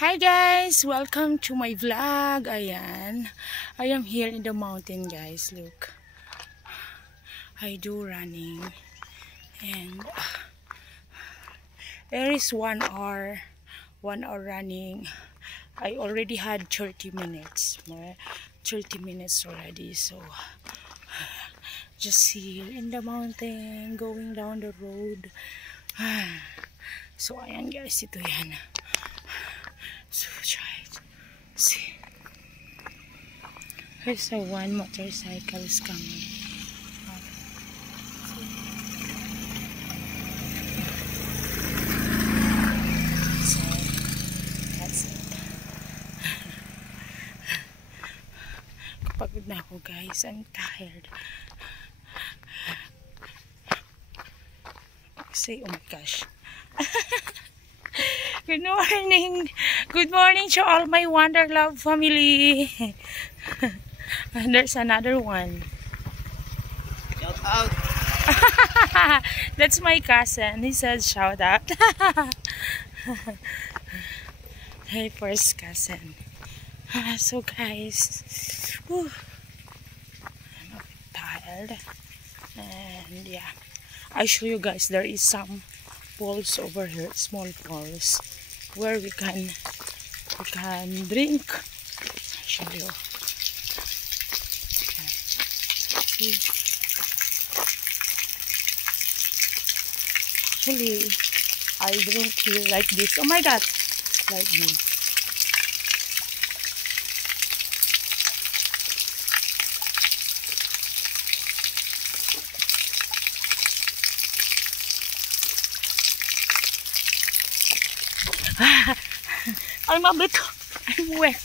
Hi guys! Welcome to my vlog. Ayan. I am here in the mountain guys. Look. I do running. And there is 1 hour. 1 hour running. I already had 30 minutes. 30 minutes already. So just here in the mountain. Going down the road. So ayan guys. Ito yan. So try it. See. There's one motorcycle is coming. So that's it. Kapagod na ako guys. I'm tired. Say oh my gosh. Good morning. Good morning to all my Wonder Love family. And there's another one. Shout out. That's my cousin. He said shout out. Hey, first cousin. So guys, whew, I'm a bit tired. And yeah, I show you guys there is some pools over here, small pools, where we can drink. I'll show you. Okay. Actually, I drink here like this. Oh my god, like this. I'm a bit, I'm wet.